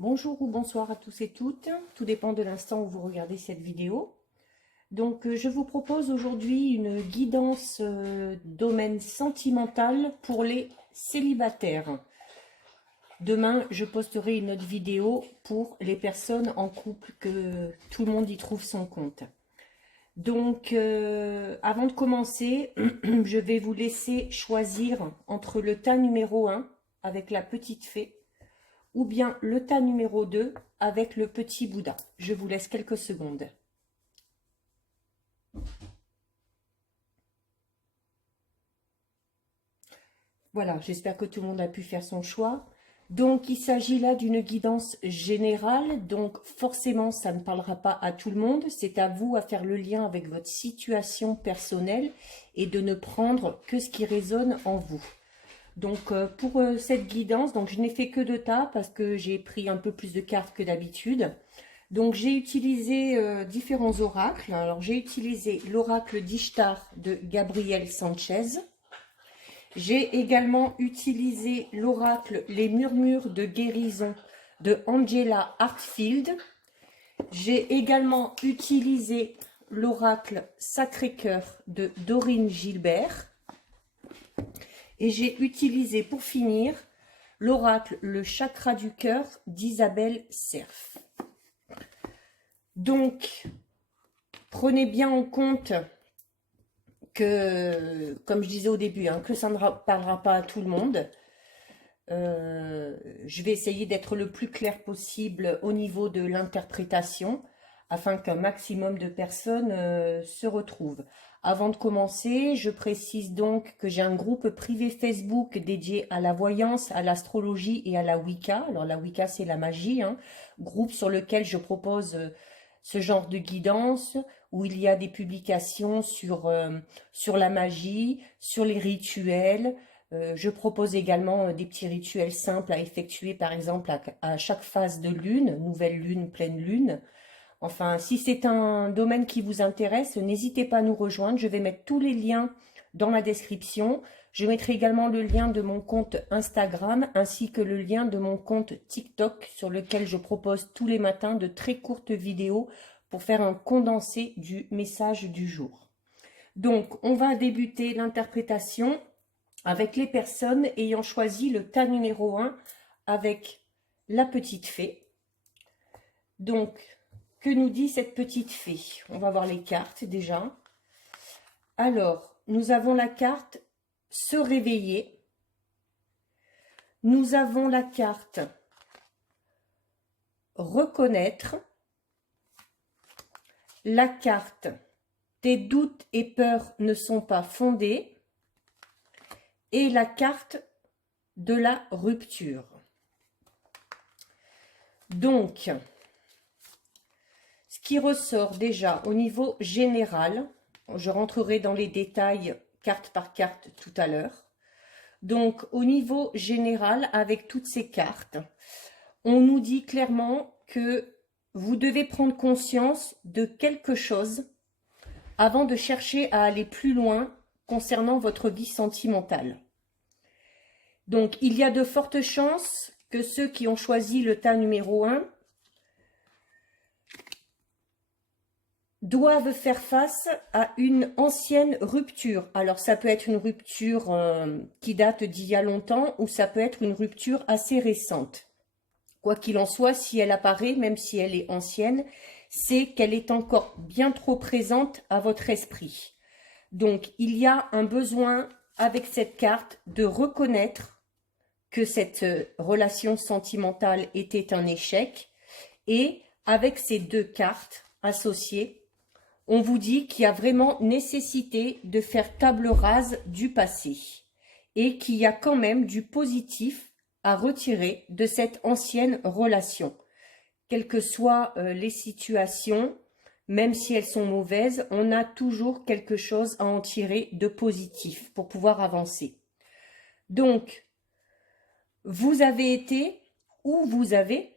Bonjour ou bonsoir à tous et toutes, tout dépend de l'instant où vous regardez cette vidéo. Donc je vous propose aujourd'hui une guidance domaine sentimental pour les célibataires. Demain, je posterai une autre vidéo pour les personnes en couple, que tout le monde y trouve son compte. Donc, avant de commencer, je vais vous laisser choisir entre le tas numéro 1 avec la petite fée ou bien le tas numéro 2 avec le petit Bouddha. Je vous laisse quelques secondes. Voilà, j'espère que tout le monde a pu faire son choix. Donc, il s'agit là d'une guidance générale, donc forcément, ça ne parlera pas à tout le monde. C'est à vous à faire le lien avec votre situation personnelle et de ne prendre que ce qui résonne en vous. Donc, pour cette guidance, donc je n'ai fait que 2 tas parce que j'ai pris un peu plus de cartes que d'habitude. Donc, j'ai utilisé différents oracles. Alors, j'ai utilisé l'oracle d'Ishtar de Gabriel Sanchez. J'ai également utilisé l'oracle Les Murmures de Guérison de Angela Hartfield. J'ai également utilisé l'oracle Sacré-Cœur de Dorine Gilbert. Et j'ai utilisé pour finir l'oracle Le Chakra du Cœur d'Isabelle Cerf. Donc, prenez bien en compte que, comme je disais au début, que ça ne parlera pas à tout le monde. Je vais essayer d'être le plus clair possible au niveau de l'interprétation afin qu'un maximum de personnes se retrouvent. Avant de commencer, je précise donc que j'ai un groupe privé Facebook dédié à la voyance, à l'astrologie et à la Wicca. Alors la Wicca, c'est la magie, groupe sur lequel je propose ce genre de guidance, où il y a des publications sur la magie, sur les rituels. Je propose également des petits rituels simples à effectuer, par exemple à chaque phase de lune, nouvelle lune, pleine lune. Enfin, si c'est un domaine qui vous intéresse, n'hésitez pas à nous rejoindre. Je vais mettre tous les liens dans la description. Je mettrai également le lien de mon compte Instagram ainsi que le lien de mon compte TikTok sur lequel je propose tous les matins de très courtes vidéos pour faire un condensé du message du jour. Donc, on va débuter l'interprétation avec les personnes ayant choisi le tas numéro 1 avec la petite fée. Donc, que nous dit cette petite fée? On va voir les cartes déjà. Alors, nous avons la carte se réveiller. Nous avons la carte reconnaître. La carte tes doutes et peurs ne sont pas fondés. Et la carte de la rupture. Donc, ce qui ressort déjà au niveau général, je rentrerai dans les détails carte par carte tout à l'heure. Donc, au niveau général, avec toutes ces cartes, on nous dit clairement que vous devez prendre conscience de quelque chose avant de chercher à aller plus loin concernant votre vie sentimentale. Donc, il y a de fortes chances que ceux qui ont choisi le tas numéro 1 doivent faire face à une ancienne rupture. Alors, ça peut être une rupture qui date d'il y a longtemps ou ça peut être une rupture assez récente. Quoi qu'il en soit, si elle apparaît, même si elle est ancienne, c'est qu'elle est encore bien trop présente à votre esprit. Donc, il y a un besoin avec cette carte de reconnaître que cette relation sentimentale était un échec. Et avec ces 2 cartes associées, on vous dit qu'il y a vraiment nécessité de faire table rase du passé et qu'il y a quand même du positif à retirer de cette ancienne relation. Quelles que soient les situations, même si elles sont mauvaises, on a toujours quelque chose à en tirer de positif pour pouvoir avancer. Donc, vous avez été ou vous avez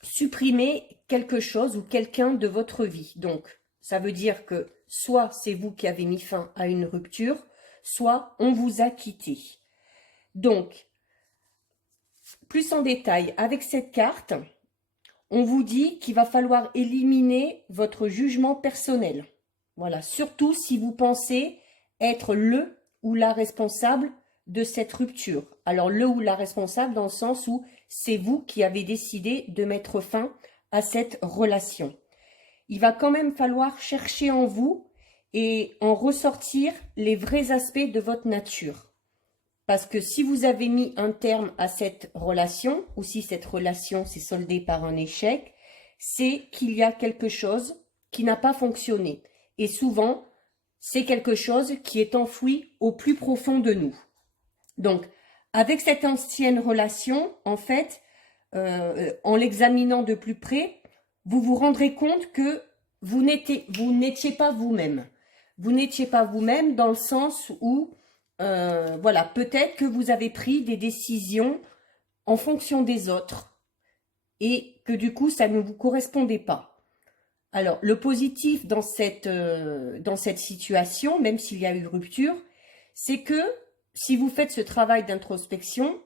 supprimé quelque chose ou quelqu'un de votre vie. Donc, ça veut dire que soit c'est vous qui avez mis fin à une rupture, soit on vous a quitté. Donc, plus en détail, avec cette carte, on vous dit qu'il va falloir éliminer votre jugement personnel. Voilà, surtout si vous pensez être le ou la responsable de cette rupture. Alors, le ou la responsable dans le sens où c'est vous qui avez décidé de mettre fin à cette relation. Il va quand même falloir chercher en vous et en ressortir les vrais aspects de votre nature. Parce que si vous avez mis un terme à cette relation, ou si cette relation s'est soldée par un échec, c'est qu'il y a quelque chose qui n'a pas fonctionné. Et souvent, c'est quelque chose qui est enfoui au plus profond de nous. Donc, avec cette ancienne relation, en fait, en l'examinant de plus près, vous vous rendrez compte que vous n'étiez pas vous-même. Vous n'étiez pas vous-même dans le sens où, voilà, peut-être que vous avez pris des décisions en fonction des autres et que du coup, ça ne vous correspondait pas. Alors, le positif dans cette situation, même s'il y a eu rupture, c'est que si vous faites ce travail d'introspection,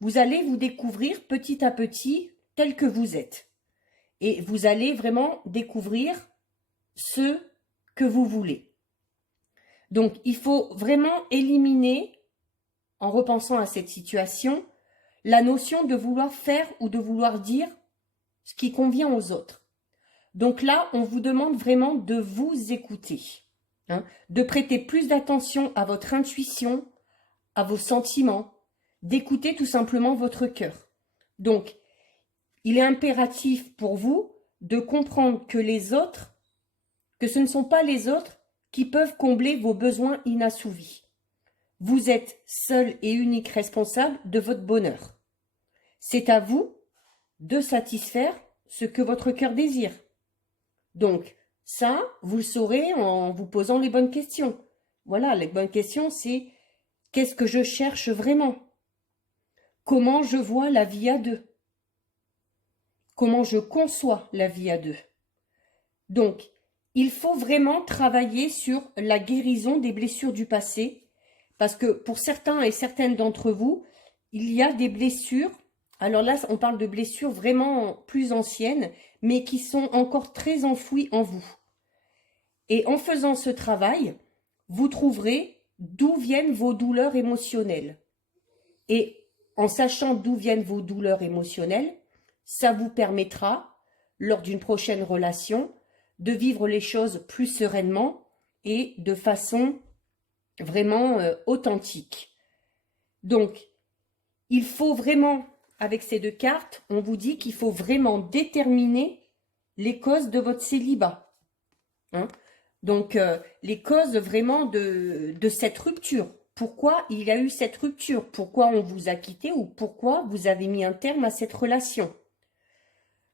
vous allez vous découvrir petit à petit tel que vous êtes. Et vous allez vraiment découvrir ce que vous voulez. Donc, il faut vraiment éliminer, en repensant à cette situation, la notion de vouloir faire ou de vouloir dire ce qui convient aux autres. Donc là, on vous demande vraiment de vous écouter, hein, de prêter plus d'attention à votre intuition, à vos sentiments, d'écouter tout simplement votre cœur. Donc, il est impératif pour vous de comprendre que que ce ne sont pas les autres qui peuvent combler vos besoins inassouvis. Vous êtes seul et unique responsable de votre bonheur. C'est à vous de satisfaire ce que votre cœur désire. Donc, ça, vous le saurez en vous posant les bonnes questions. Voilà, les bonnes questions, c'est qu'est-ce que je cherche vraiment? Comment je vois la vie à deux? Comment je conçois la vie à deux? Donc, il faut vraiment travailler sur la guérison des blessures du passé, parce que pour certains et certaines d'entre vous, il y a des blessures. Alors là, on parle de blessures vraiment plus anciennes, mais qui sont encore très enfouies en vous. Et en faisant ce travail, vous trouverez d'où viennent vos douleurs émotionnelles. Et en sachant d'où viennent vos douleurs émotionnelles, ça vous permettra, lors d'une prochaine relation, de vivre les choses plus sereinement et de façon vraiment authentique. Donc, il faut vraiment, avec ces deux cartes, on vous dit qu'il faut vraiment déterminer les causes de votre célibat. Hein? Donc, les causes vraiment de cette rupture. Pourquoi il y a eu cette rupture? Pourquoi on vous a quitté ou pourquoi vous avez mis un terme à cette relation?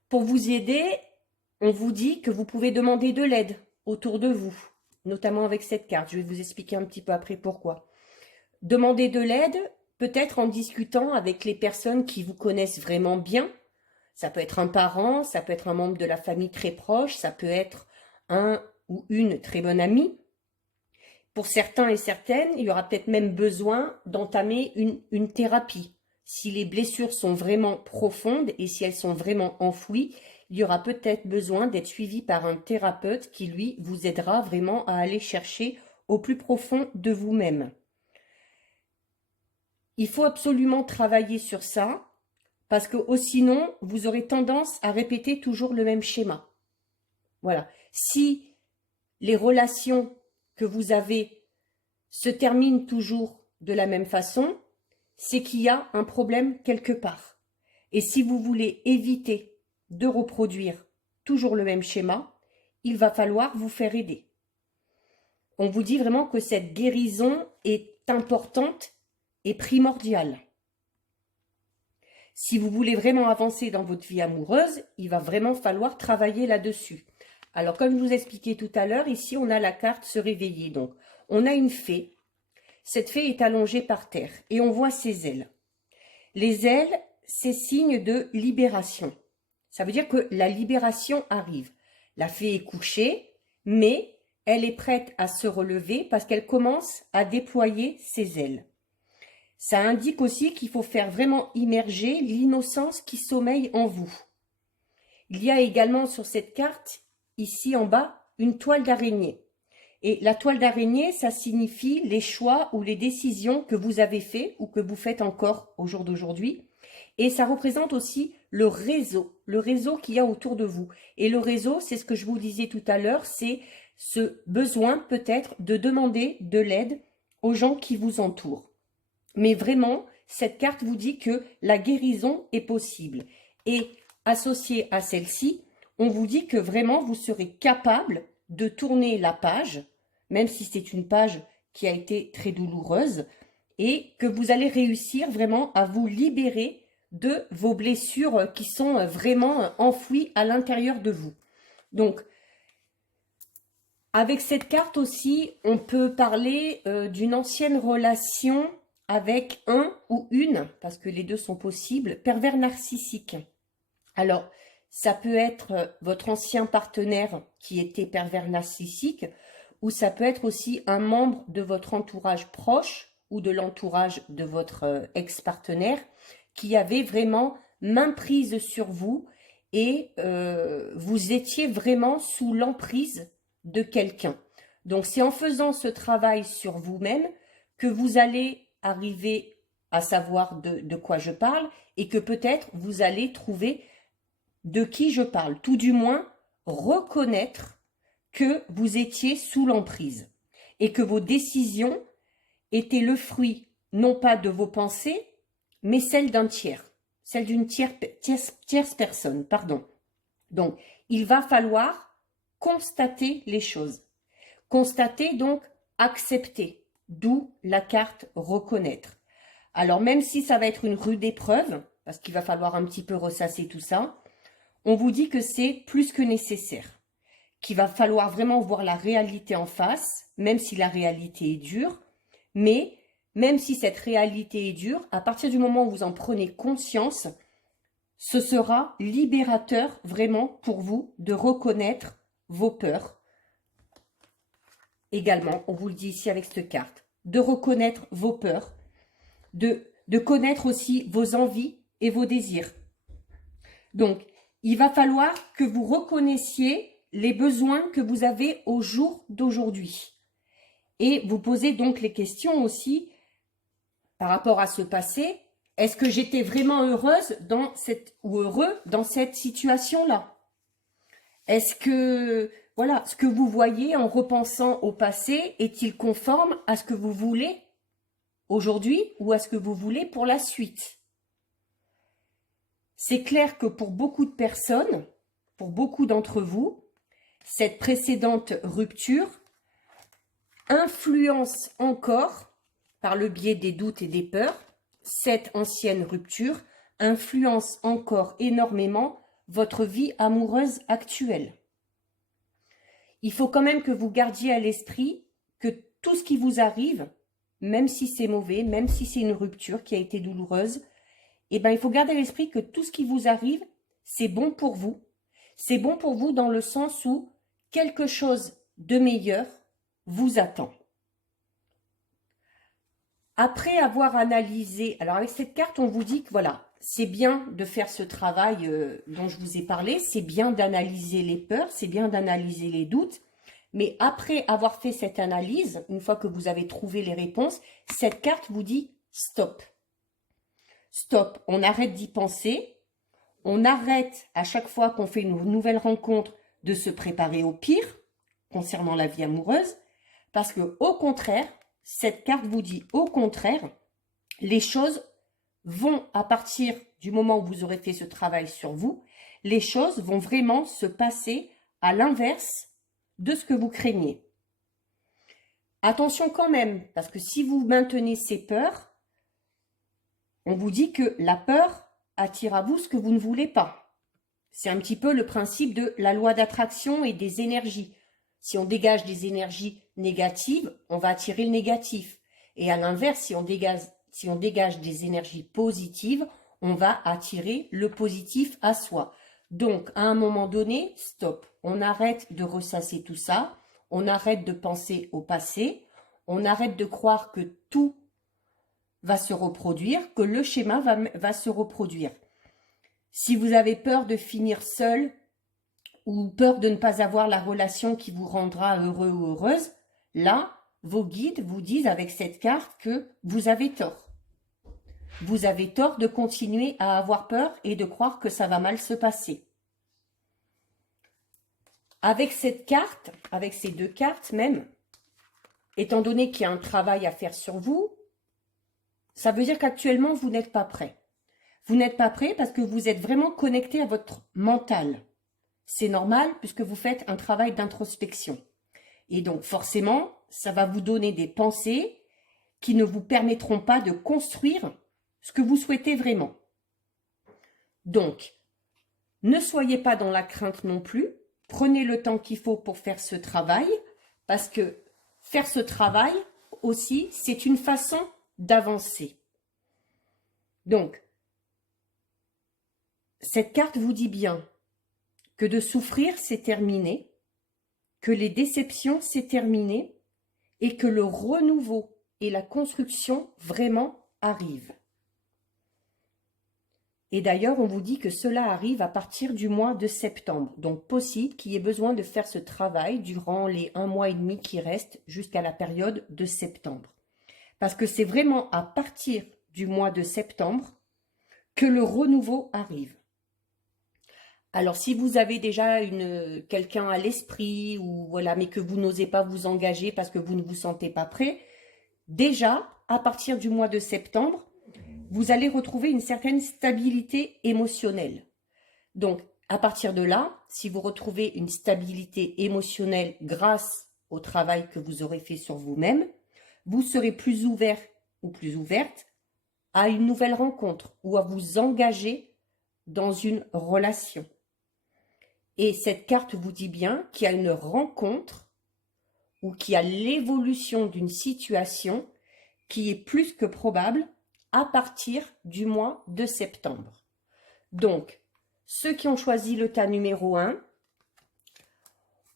Pour vous aider, on vous dit que vous pouvez demander de l'aide autour de vous, notamment avec cette carte. Je vais vous expliquer un petit peu après pourquoi. Demander de l'aide, peut-être en discutant avec les personnes qui vous connaissent vraiment bien. Ça peut être un parent, ça peut être un membre de la famille très proche, ça peut être un ou une très bonne amie. Pour certains et certaines, il y aura peut-être même besoin d'entamer une thérapie. Si les blessures sont vraiment profondes et si elles sont vraiment enfouies, il y aura peut-être besoin d'être suivi par un thérapeute qui, lui, vous aidera vraiment à aller chercher au plus profond de vous-même. Il faut absolument travailler sur ça parce que sinon, vous aurez tendance à répéter toujours le même schéma. Voilà. Si les relations que vous avez se terminent toujours de la même façon, c'est qu'il y a un problème quelque part. Et si vous voulez éviter de reproduire toujours le même schéma, il va falloir vous faire aider. On vous dit vraiment que cette guérison est importante et primordiale. Si vous voulez vraiment avancer dans votre vie amoureuse, il va vraiment falloir travailler là-dessus. Alors, comme je vous expliquais tout à l'heure, ici, on a la carte se réveiller. Donc, on a une fée. Cette fée est allongée par terre et on voit ses ailes. Les ailes, c'est signe de libération. Ça veut dire que la libération arrive. La fée est couchée, mais elle est prête à se relever parce qu'elle commence à déployer ses ailes. Ça indique aussi qu'il faut faire vraiment immerger l'innocence qui sommeille en vous. Il y a également sur cette carte, ici en bas, une toile d'araignée. Et la toile d'araignée, ça signifie les choix ou les décisions que vous avez faits ou que vous faites encore au jour d'aujourd'hui. Et ça représente aussi le réseau qu'il y a autour de vous. Et le réseau, c'est ce que je vous disais tout à l'heure, c'est ce besoin peut-être de demander de l'aide aux gens qui vous entourent. Mais vraiment, cette carte vous dit que la guérison est possible. Et associé à celle-ci, on vous dit que vraiment vous serez capable de tourner la page, même si c'est une page qui a été très douloureuse, et que vous allez réussir vraiment à vous libérer de vos blessures qui sont vraiment enfouies à l'intérieur de vous. Donc, avec cette carte aussi, on peut parler d'une ancienne relation avec un ou une, parce que les deux sont possibles, pervers narcissique. Alors, ça peut être votre ancien partenaire qui était pervers narcissique, ou ça peut être aussi un membre de votre entourage proche ou de l'entourage de votre ex-partenaire qui avait vraiment main prise sur vous et vous étiez vraiment sous l'emprise de quelqu'un. Donc, c'est en faisant ce travail sur vous-même que vous allez arriver à savoir de quoi je parle et que peut-être vous allez trouver de qui je parle, tout du moins reconnaître que vous étiez sous l'emprise et que vos décisions étaient le fruit non pas de vos pensées, mais celles d'un tiers, celle d'une tierce personne, pardon. Donc, il va falloir constater les choses. Constater, donc, accepter, d'où la carte reconnaître. Alors, même si ça va être une rude épreuve, parce qu'il va falloir un petit peu ressasser tout ça, on vous dit que c'est plus que nécessaire, qu'il va falloir vraiment voir la réalité en face, même si la réalité est dure, mais même si cette réalité est dure, à partir du moment où vous en prenez conscience, ce sera libérateur vraiment pour vous de reconnaître vos peurs. Également, on vous le dit ici avec cette carte, de reconnaître vos peurs, de connaître aussi vos envies et vos désirs. Donc, il va falloir que vous reconnaissiez les besoins que vous avez au jour d'aujourd'hui. Et vous posez donc les questions aussi par rapport à ce passé. Est-ce que j'étais vraiment heureuse ou heureux dans cette situation-là? Est-ce que, voilà, ce que vous voyez en repensant au passé est-il conforme à ce que vous voulez aujourd'hui ou à ce que vous voulez pour la suite? C'est clair que pour beaucoup de personnes, pour beaucoup d'entre vous, cette précédente rupture influence encore, par le biais des doutes et des peurs, cette ancienne rupture influence encore énormément votre vie amoureuse actuelle. Il faut quand même que vous gardiez à l'esprit que tout ce qui vous arrive, même si c'est mauvais, même si c'est une rupture qui a été douloureuse, eh bien, il faut garder à l'esprit que tout ce qui vous arrive, c'est bon pour vous. C'est bon pour vous dans le sens où quelque chose de meilleur vous attend. Après avoir analysé, alors avec cette carte, on vous dit que voilà, c'est bien de faire ce travail dont je vous ai parlé, c'est bien d'analyser les peurs, c'est bien d'analyser les doutes, mais après avoir fait cette analyse, une fois que vous avez trouvé les réponses, cette carte vous dit stop. Stop, on arrête d'y penser, on arrête à chaque fois qu'on fait une nouvelle rencontre de se préparer au pire concernant la vie amoureuse, parce que au contraire, cette carte vous dit au contraire, les choses vont, à partir du moment où vous aurez fait ce travail sur vous, les choses vont vraiment se passer à l'inverse de ce que vous craignez. Attention quand même, parce que si vous maintenez ces peurs, on vous dit que la peur attire à vous ce que vous ne voulez pas. C'est un petit peu le principe de la loi d'attraction et des énergies. Si on dégage des énergies négatives, on va attirer le négatif. Et à l'inverse, si on dégage des énergies positives, on va attirer le positif à soi. Donc, à un moment donné, stop. On arrête de ressasser tout ça. On arrête de penser au passé. On arrête de croire que tout va se reproduire, que le schéma va se reproduire. Si vous avez peur de finir seul ou peur de ne pas avoir la relation qui vous rendra heureux ou heureuse, là, vos guides vous disent avec cette carte que vous avez tort. Vous avez tort de continuer à avoir peur et de croire que ça va mal se passer. Avec cette carte, avec ces deux cartes même, étant donné qu'il y a un travail à faire sur vous, ça veut dire qu'actuellement, vous n'êtes pas prêt. Vous n'êtes pas prêt parce que vous êtes vraiment connecté à votre mental. C'est normal puisque vous faites un travail d'introspection. Et donc, forcément, ça va vous donner des pensées qui ne vous permettront pas de construire ce que vous souhaitez vraiment. Donc, ne soyez pas dans la crainte non plus. Prenez le temps qu'il faut pour faire ce travail parce que faire ce travail aussi, c'est une façon d'avancer. Donc, cette carte vous dit bien que de souffrir, c'est terminé, que les déceptions, c'est terminé et que le renouveau et la construction vraiment arrivent. Et d'ailleurs, on vous dit que cela arrive à partir du mois de septembre. Donc, possible qu'il y ait besoin de faire ce travail durant les 1 mois et demi qui restent jusqu'à la période de septembre. Parce que c'est vraiment à partir du mois de septembre que le renouveau arrive. Alors, si vous avez déjà quelqu'un à l'esprit ou voilà, mais que vous n'osez pas vous engager parce que vous ne vous sentez pas prêt, déjà, à partir du mois de septembre, vous allez retrouver une certaine stabilité émotionnelle. Donc, à partir de là, si vous retrouvez une stabilité émotionnelle grâce au travail que vous aurez fait sur vous-même, vous serez plus ouvert ou plus ouverte à une nouvelle rencontre ou à vous engager dans une relation. Et cette carte vous dit bien qu'il y a une rencontre ou qu'il y a l'évolution d'une situation qui est plus que probable à partir du mois de septembre. Donc, ceux qui ont choisi le tas numéro 1,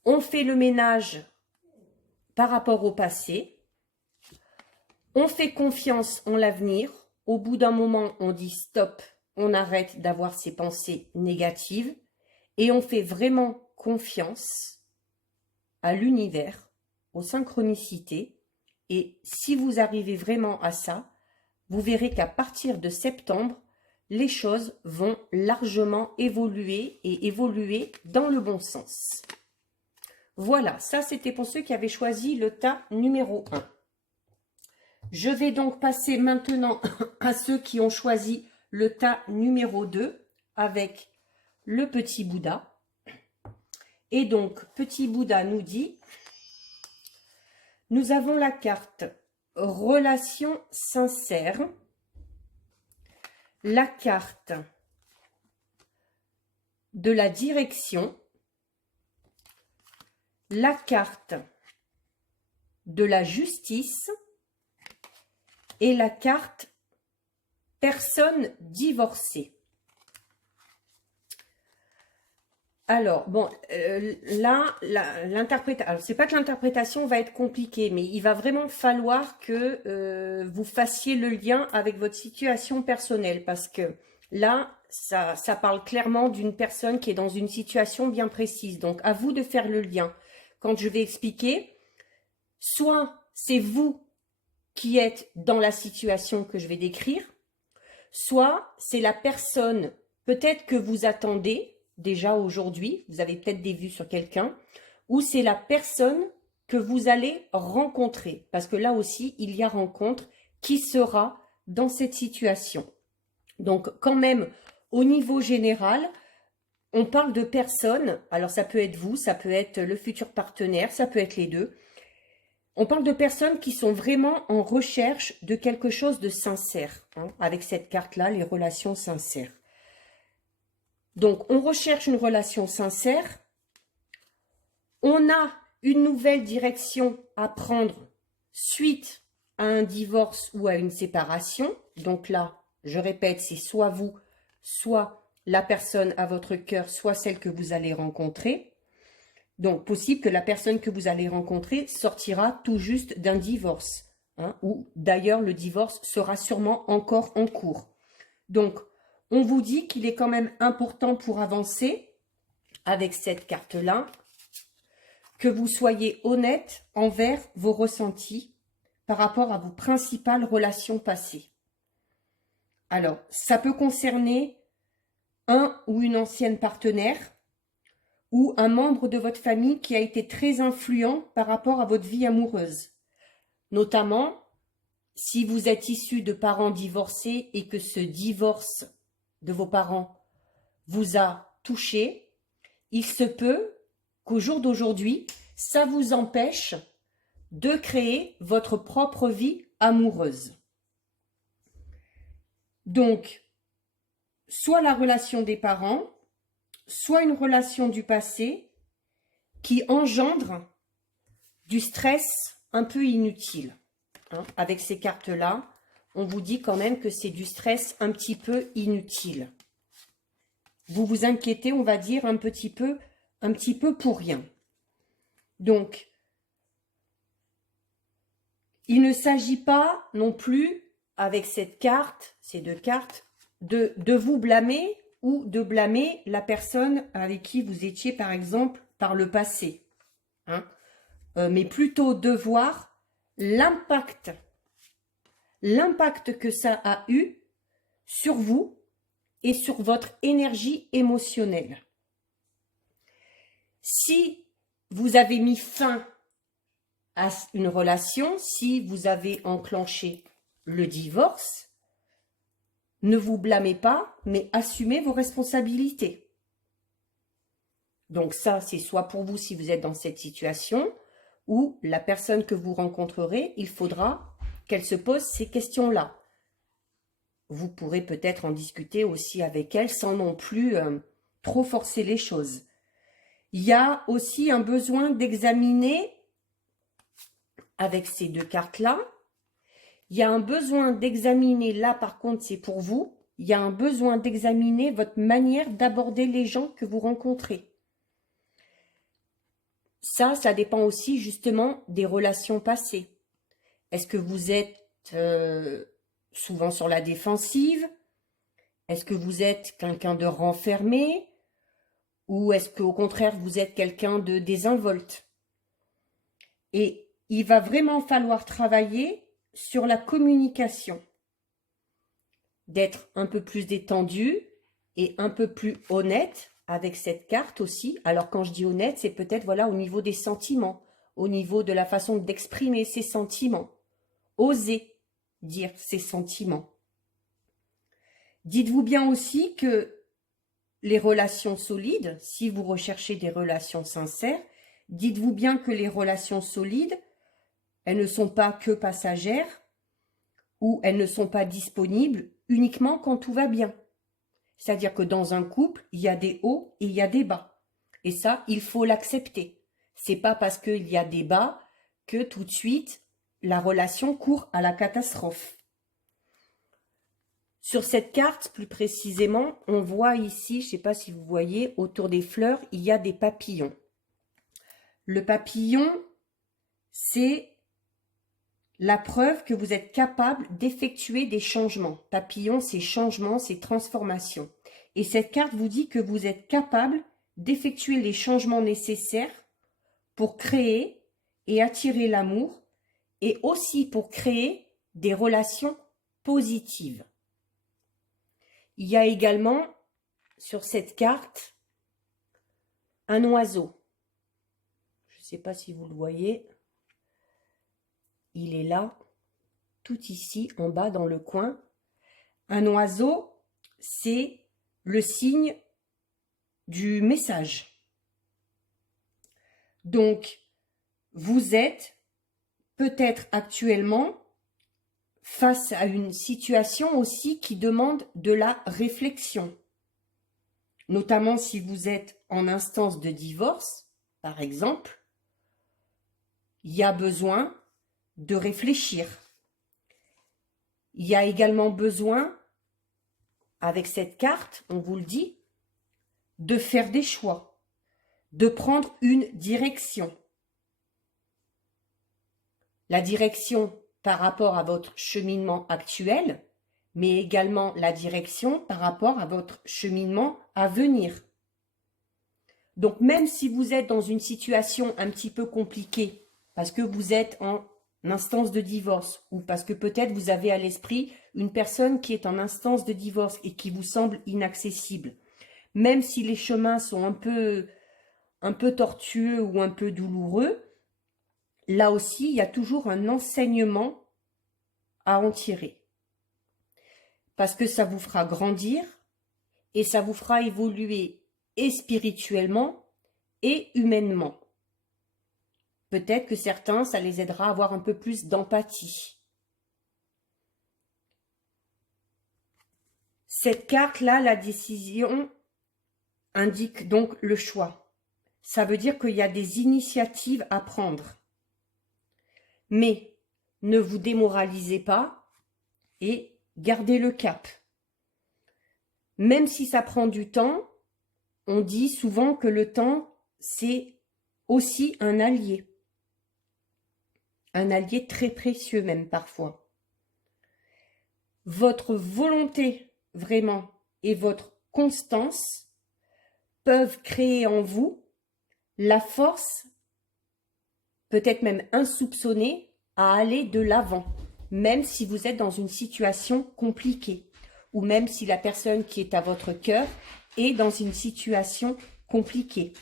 on fait le ménage par rapport au passé, on fait confiance en l'avenir, au bout d'un moment, on dit stop, on arrête d'avoir ces pensées négatives et on fait vraiment confiance à l'univers, aux synchronicités. Et si vous arrivez vraiment à ça, vous verrez qu'à partir de septembre, les choses vont largement évoluer et évoluer dans le bon sens. Voilà, ça c'était pour ceux qui avaient choisi le tas numéro 1. Je vais donc passer maintenant à ceux qui ont choisi le tas numéro 2 avec le petit Bouddha. Et donc, petit Bouddha nous dit, nous avons la carte relation sincère, la carte de la direction, la carte de la justice et la carte personne divorcée. Alors, bon, là, l'interprétation, alors c'est pas que l'interprétation va être compliquée, mais il va vraiment falloir que vous fassiez le lien avec votre situation personnelle, parce que là, ça parle clairement d'une personne qui est dans une situation bien précise. Donc, à vous de faire le lien. Quand je vais expliquer, soit c'est vous qui êtes dans la situation que je vais décrire, soit c'est la personne peut-être que vous attendez, déjà aujourd'hui, vous avez peut-être des vues sur quelqu'un, ou c'est la personne que vous allez rencontrer. Parce que là aussi, il y a rencontre qui sera dans cette situation. Donc, quand même, au niveau général, on parle de personnes, alors ça peut être vous, ça peut être le futur partenaire, ça peut être les deux. On parle de personnes qui sont vraiment en recherche de quelque chose de sincère, hein, avec cette carte-là, les relations sincères. Donc, on recherche une relation sincère. On a une nouvelle direction à prendre suite à un divorce ou à une séparation. Donc là, je répète, c'est soit vous, soit la personne à votre cœur, soit celle que vous allez rencontrer. Donc, possible que la personne que vous allez rencontrer sortira tout juste d'un divorce. hein, ou d'ailleurs le divorce sera sûrement encore en cours. Donc, on vous dit qu'il est quand même important pour avancer avec cette carte-là, que vous soyez honnête envers vos ressentis par rapport à vos principales relations passées. Alors, ça peut concerner un ou une ancienne partenaire ou un membre de votre famille qui a été très influent par rapport à votre vie amoureuse. Notamment, si vous êtes issu de parents divorcés et que ce divorce de vos parents vous a touché, il se peut qu'au jour d'aujourd'hui, ça vous empêche de créer votre propre vie amoureuse. Donc, soit la relation des parents, soit une relation du passé qui engendre du stress un peu inutile. Hein, avec ces cartes-là, on vous dit quand même que c'est du stress un petit peu inutile. Vous vous inquiétez, on va dire, un petit peu pour rien. Donc, il ne s'agit pas non plus, avec cette carte, ces deux cartes, de vous blâmer ou de blâmer la personne avec qui vous étiez, par exemple, par le passé. Hein, mais plutôt de voir l'impact que ça a eu sur vous et sur votre énergie émotionnelle. Si vous avez mis fin à une relation, si vous avez enclenché le divorce, ne vous blâmez pas, mais assumez vos responsabilités. Donc ça, c'est soit pour vous si vous êtes dans cette situation, ou la personne que vous rencontrerez, il faudra qu'elle se pose ces questions-là. Vous pourrez peut-être en discuter aussi avec elle sans non plus trop forcer les choses. Il y a aussi un besoin d'examiner, avec ces deux cartes-là, il y a un besoin d'examiner, là par contre c'est pour vous, il y a un besoin d'examiner votre manière d'aborder les gens que vous rencontrez. Ça dépend aussi justement des relations passées. Est-ce que vous êtes souvent sur la défensive? Est-ce que vous êtes quelqu'un de renfermé? Ou est-ce qu'au contraire, vous êtes quelqu'un de désinvolte? Et il va vraiment falloir travailler sur la communication. D'être un peu plus détendu et un peu plus honnête avec cette carte aussi. Alors quand je dis honnête, c'est peut-être voilà au niveau des sentiments, au niveau de la façon d'exprimer ses sentiments. Osez dire ses sentiments. Dites-vous bien aussi que les relations solides, si vous recherchez des relations sincères, dites-vous bien que les relations solides, elles ne sont pas que passagères ou elles ne sont pas disponibles uniquement quand tout va bien. C'est-à-dire que dans un couple, il y a des hauts et il y a des bas. Et ça, il faut l'accepter. C'est pas parce qu'il y a des bas que tout de suite, la relation court à la catastrophe. Sur cette carte, plus précisément, on voit ici, je ne sais pas si vous voyez, autour des fleurs, il y a des papillons. Le papillon, c'est la preuve que vous êtes capable d'effectuer des changements. Papillon, c'est changement, c'est transformation. Et cette carte vous dit que vous êtes capable d'effectuer les changements nécessaires pour créer et attirer l'amour et aussi pour créer des relations positives. Il y a également sur cette carte un oiseau. Je ne sais pas si vous le voyez. Il est là, tout ici, en bas dans le coin. Un oiseau, c'est le signe du message. Donc, vous êtes peut-être actuellement face à une situation aussi qui demande de la réflexion. Notamment si vous êtes en instance de divorce, par exemple, il y a besoin de réfléchir. Il y a également besoin, avec cette carte, on vous le dit, de faire des choix, de prendre une direction. La direction par rapport à votre cheminement actuel, mais également la direction par rapport à votre cheminement à venir. Donc même si vous êtes dans une situation un petit peu compliquée, parce que vous êtes en instance de divorce, ou parce que peut-être vous avez à l'esprit une personne qui est en instance de divorce et qui vous semble inaccessible, même si les chemins sont un peu tortueux ou un peu douloureux, là aussi, il y a toujours un enseignement à en tirer. Parce que ça vous fera grandir et ça vous fera évoluer et spirituellement et humainement. Peut-être que certains, ça les aidera à avoir un peu plus d'empathie. Cette carte-là, la décision, indique donc le choix. Ça veut dire qu'il y a des initiatives à prendre. Mais ne vous démoralisez pas et gardez le cap. Même si ça prend du temps, on dit souvent que le temps, c'est aussi un allié très précieux même parfois. Votre volonté vraiment et votre constance peuvent créer en vous la force, peut-être même insoupçonnée, à aller de l'avant, même si vous êtes dans une situation compliquée, ou même si la personne qui est à votre cœur est dans une situation compliquée.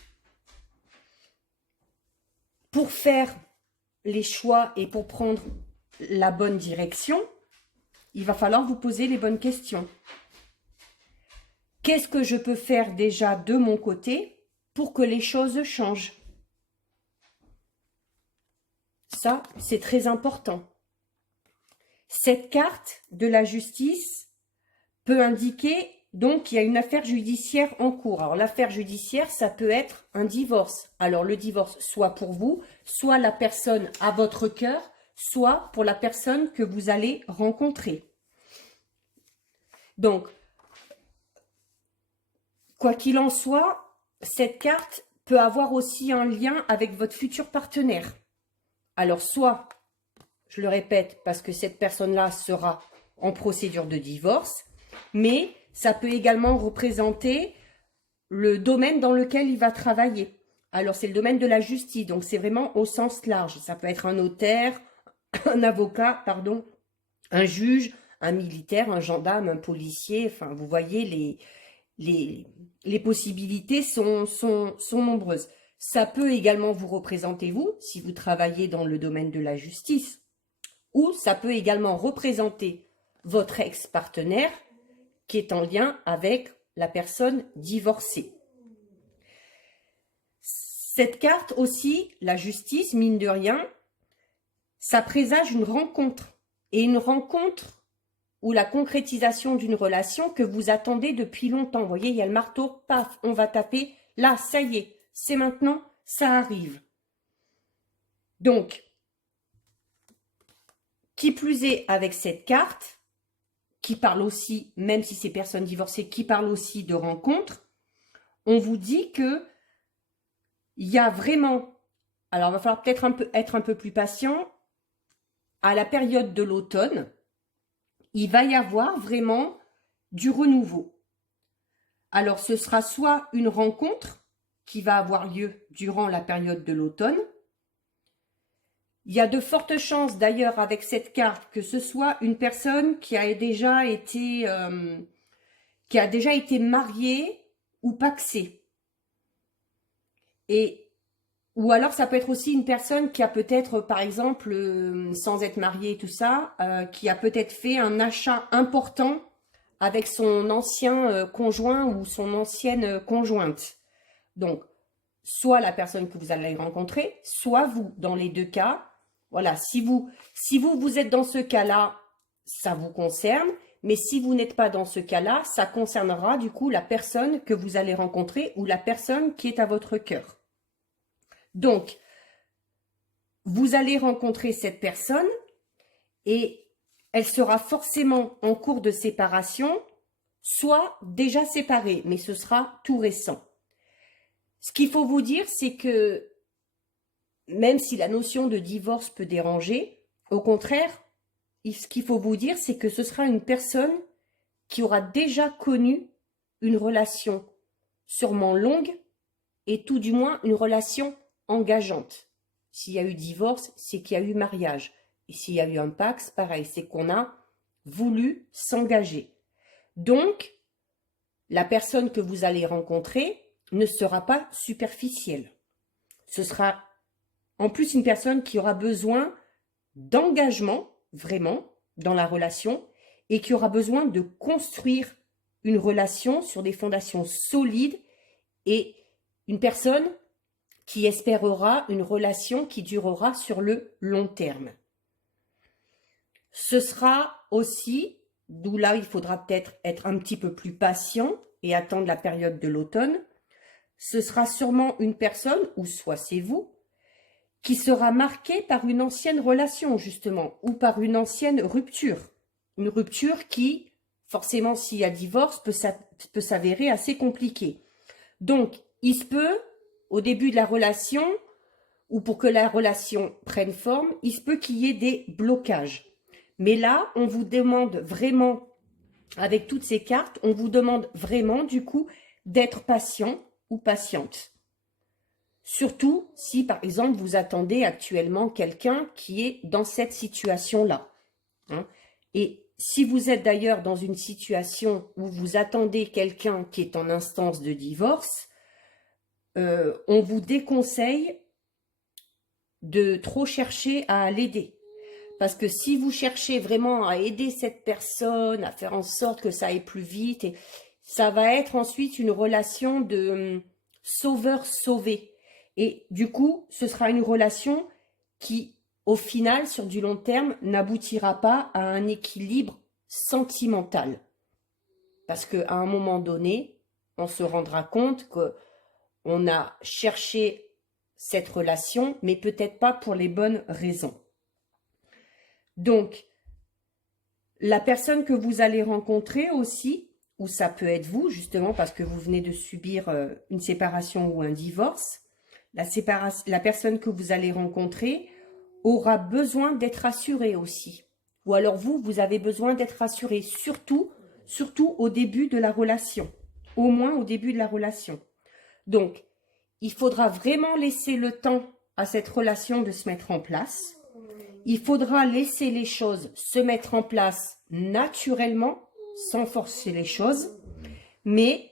Pour faire les choix et pour prendre la bonne direction, il va falloir vous poser les bonnes questions. Qu'est-ce que je peux faire déjà de mon côté pour que les choses changent? Ça, c'est très important. Cette carte de la justice peut indiquer donc qu'il y a une affaire judiciaire en cours. Alors l'affaire judiciaire, ça peut être un divorce. Alors le divorce, soit pour vous, soit la personne à votre cœur, soit pour la personne que vous allez rencontrer. Donc, quoi qu'il en soit, cette carte peut avoir aussi un lien avec votre futur partenaire. Alors soit, je le répète, parce que cette personne-là sera en procédure de divorce, mais ça peut également représenter le domaine dans lequel il va travailler. Alors c'est le domaine de la justice, donc c'est vraiment au sens large. Ça peut être un notaire, un avocat, pardon, un juge, un militaire, un gendarme, un policier. Enfin, vous voyez, les possibilités sont nombreuses. Ça peut également vous représenter vous, si vous travaillez dans le domaine de la justice, ou ça peut également représenter votre ex-partenaire qui est en lien avec la personne divorcée. Cette carte aussi, la justice, mine de rien, ça présage une rencontre. Et une rencontre ou la concrétisation d'une relation que vous attendez depuis longtemps. Vous voyez, il y a le marteau, paf, on va taper. Là, ça y est, c'est maintenant, ça arrive. Donc, qui plus est avec cette carte, qui parle aussi, même si c'est personnes divorcées, qui parle aussi de rencontres, on vous dit que il y a vraiment, alors il va falloir peut-être être un peu plus patient, à la période de l'automne, il va y avoir vraiment du renouveau. Alors ce sera soit une rencontre qui va avoir lieu durant la période de l'automne. Il y a de fortes chances d'ailleurs avec cette carte que ce soit une personne qui a déjà été mariée ou pacsée. Ou alors ça peut être aussi une personne qui a peut-être, par exemple, sans être mariée et tout ça, qui a peut-être fait un achat important avec son ancien conjoint ou son ancienne conjointe. Donc, soit la personne que vous allez rencontrer, soit vous. Dans les deux cas, voilà, si vous êtes dans ce cas-là, ça vous concerne. Mais si vous n'êtes pas dans ce cas-là, ça concernera du coup la personne que vous allez rencontrer ou la personne qui est à votre cœur. Donc, vous allez rencontrer cette personne et elle sera forcément en cours de séparation, soit déjà séparée, mais ce sera tout récent. Ce qu'il faut vous dire, c'est que même si la notion de divorce peut déranger, au contraire, ce qu'il faut vous dire, c'est que ce sera une personne qui aura déjà connu une relation sûrement longue et tout du moins une relation engageante. S'il y a eu divorce, c'est qu'il y a eu mariage. Et s'il y a eu un Pacs, pareil, c'est qu'on a voulu s'engager. Donc, la personne que vous allez rencontrer ne sera pas superficielle. Ce sera en plus une personne qui aura besoin d'engagement, vraiment, dans la relation, et qui aura besoin de construire une relation sur des fondations solides, et une personne qui espérera une relation qui durera sur le long terme. Ce sera aussi, d'où là il faudra peut-être être un petit peu plus patient et attendre la période de l'automne, ce sera sûrement une personne, ou soit c'est vous, qui sera marquée par une ancienne relation justement, ou par une ancienne rupture. Une rupture qui, forcément s'il y a divorce, peut s'avérer assez compliquée. Donc, il se peut, au début de la relation, ou pour que la relation prenne forme, il se peut qu'il y ait des blocages. Mais là, on vous demande vraiment, avec toutes ces cartes, on vous demande vraiment, du coup, d'être patient ou patiente. Surtout si, par exemple, vous attendez actuellement quelqu'un qui est dans cette situation-là. Hein. Et si vous êtes d'ailleurs dans une situation où vous attendez quelqu'un qui est en instance de divorce, on vous déconseille de trop chercher à l'aider. Parce que si vous cherchez vraiment à aider cette personne, à faire en sorte que ça aille plus vite, et ça va être ensuite une relation de sauveur-sauvé. Et du coup, ce sera une relation qui, au final, sur du long terme, n'aboutira pas à un équilibre sentimental. Parce qu'à un moment donné, on se rendra compte qu'on a cherché cette relation, mais peut-être pas pour les bonnes raisons. Donc, la personne que vous allez rencontrer aussi, ou ça peut être vous, justement, parce que vous venez de subir une séparation ou un divorce, la personne que vous allez rencontrer aura besoin d'être rassurée aussi. Ou alors vous avez besoin d'être rassuré, surtout au début de la relation. Au moins au début de la relation. Donc, il faudra vraiment laisser le temps à cette relation de se mettre en place. Il faudra laisser les choses se mettre en place naturellement, sans forcer les choses, mais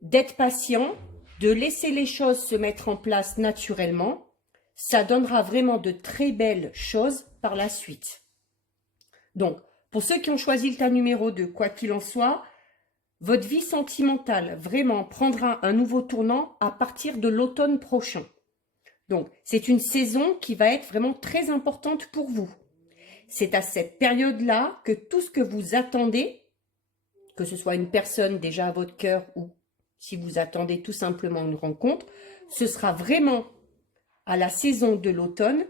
d'être patient, de laisser les choses se mettre en place naturellement, ça donnera vraiment de très belles choses par la suite. Donc, pour ceux qui ont choisi le tas numéro 2, quoi qu'il en soit, votre vie sentimentale vraiment prendra un nouveau tournant à partir de l'automne prochain. Donc, c'est une saison qui va être vraiment très importante pour vous. C'est à cette période-là que tout ce que vous attendez, que ce soit une personne déjà à votre cœur ou si vous attendez tout simplement une rencontre, ce sera vraiment à la saison de l'automne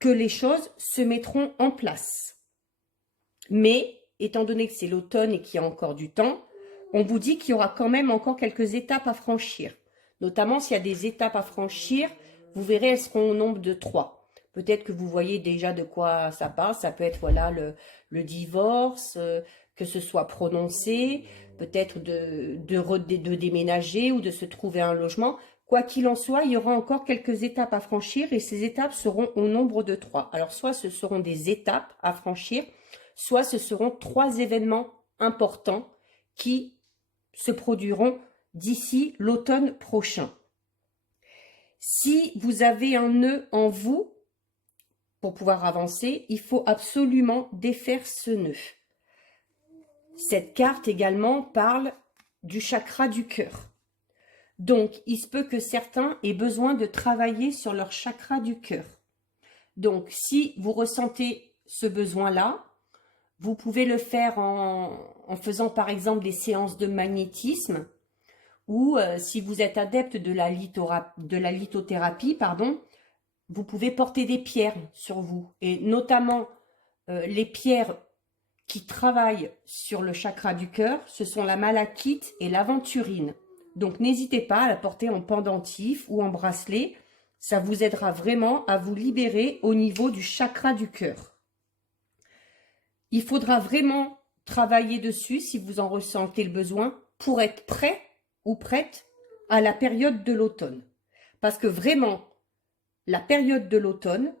que les choses se mettront en place. Mais, étant donné que c'est l'automne et qu'il y a encore du temps, on vous dit qu'il y aura quand même encore quelques étapes à franchir. Notamment s'il y a des étapes à franchir, vous verrez, elles seront au nombre de 3. Peut-être que vous voyez déjà de quoi ça parle. Ça peut être voilà le divorce, que ce soit prononcé, peut-être de déménager ou de se trouver un logement. Quoi qu'il en soit, il y aura encore quelques étapes à franchir et ces étapes seront au nombre de 3. Alors soit ce seront des étapes à franchir, soit ce seront 3 événements importants qui se produiront d'ici l'automne prochain. Si vous avez un nœud en vous, pour pouvoir avancer, il faut absolument défaire ce nœud. Cette carte également parle du chakra du cœur. Donc, il se peut que certains aient besoin de travailler sur leur chakra du cœur. Donc, si vous ressentez ce besoin-là, vous pouvez le faire en faisant par exemple des séances de magnétisme ou si vous êtes adepte de la lithothérapie, vous pouvez porter des pierres sur vous. Et notamment, les pierres qui travaillent sur le chakra du cœur, ce sont la malachite et l'aventurine. Donc, n'hésitez pas à la porter en pendentif ou en bracelet. Ça vous aidera vraiment à vous libérer au niveau du chakra du cœur. Il faudra vraiment travailler dessus si vous en ressentez le besoin pour être prêt ou prête à la période de l'automne. Parce que vraiment, la période de l'automne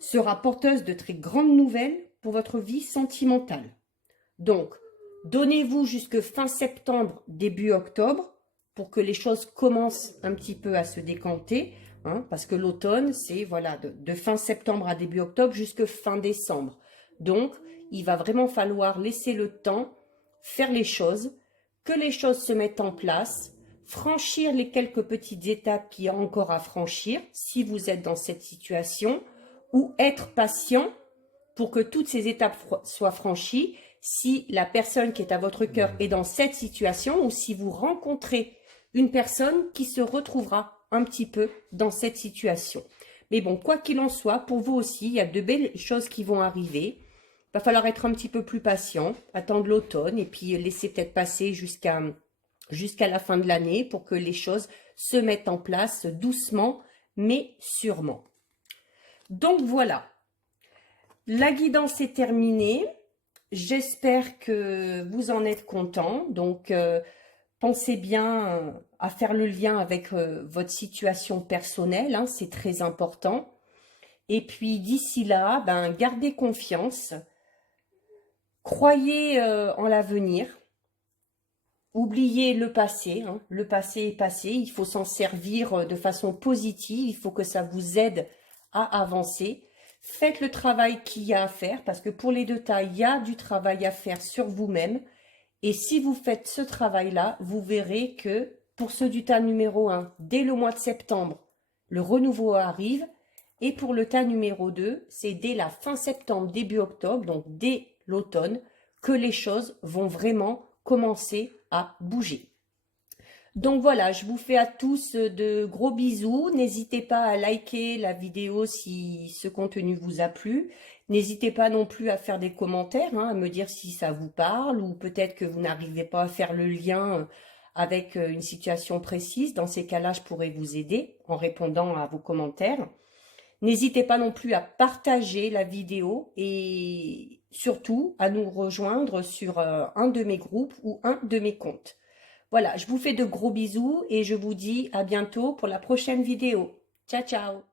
sera porteuse de très grandes nouvelles pour votre vie sentimentale. Donc, donnez-vous jusque fin septembre, début octobre, pour que les choses commencent un petit peu à se décanter, hein, parce que l'automne, c'est voilà, de fin septembre à début octobre jusque fin décembre. Donc, il va vraiment falloir laisser le temps, faire les choses, que les choses se mettent en place, franchir les quelques petites étapes qu'il y a encore à franchir si vous êtes dans cette situation, ou être patient pour que toutes ces étapes soient franchies si la personne qui est à votre cœur est dans cette situation ou si vous rencontrez une personne qui se retrouvera un petit peu dans cette situation. Mais bon, quoi qu'il en soit, pour vous aussi, il y a de belles choses qui vont arriver. Il va falloir être un petit peu plus patient, attendre l'automne et puis laisser peut-être passer jusqu'à la fin de l'année pour que les choses se mettent en place doucement mais sûrement. Donc voilà, la guidance est terminée. J'espère que vous en êtes content. Donc, pensez bien à faire le lien avec votre situation personnelle, hein, c'est très important. Et puis d'ici là, ben, gardez confiance, croyez en l'avenir, oubliez le passé, hein. Le passé est passé, il faut s'en servir de façon positive, il faut que ça vous aide à avancer. Faites le travail qu'il y a à faire, parce que pour les deux tas, il y a du travail à faire sur vous-même. Et si vous faites ce travail-là, vous verrez que pour ceux du tas numéro 1, dès le mois de septembre, le renouveau arrive. Et pour le tas numéro 2, c'est dès la fin septembre, début octobre, donc dès l'automne, que les choses vont vraiment commencer à bouger. Donc voilà, je vous fais à tous de gros bisous. N'hésitez pas à liker la vidéo si ce contenu vous a plu. N'hésitez pas non plus à faire des commentaires, hein, à me dire si ça vous parle ou peut-être que vous n'arrivez pas à faire le lien avec une situation précise. Dans ces cas-là, je pourrais vous aider en répondant à vos commentaires. N'hésitez pas non plus à partager la vidéo et surtout à nous rejoindre sur un de mes groupes ou un de mes comptes. Voilà, je vous fais de gros bisous et je vous dis à bientôt pour la prochaine vidéo. Ciao, ciao!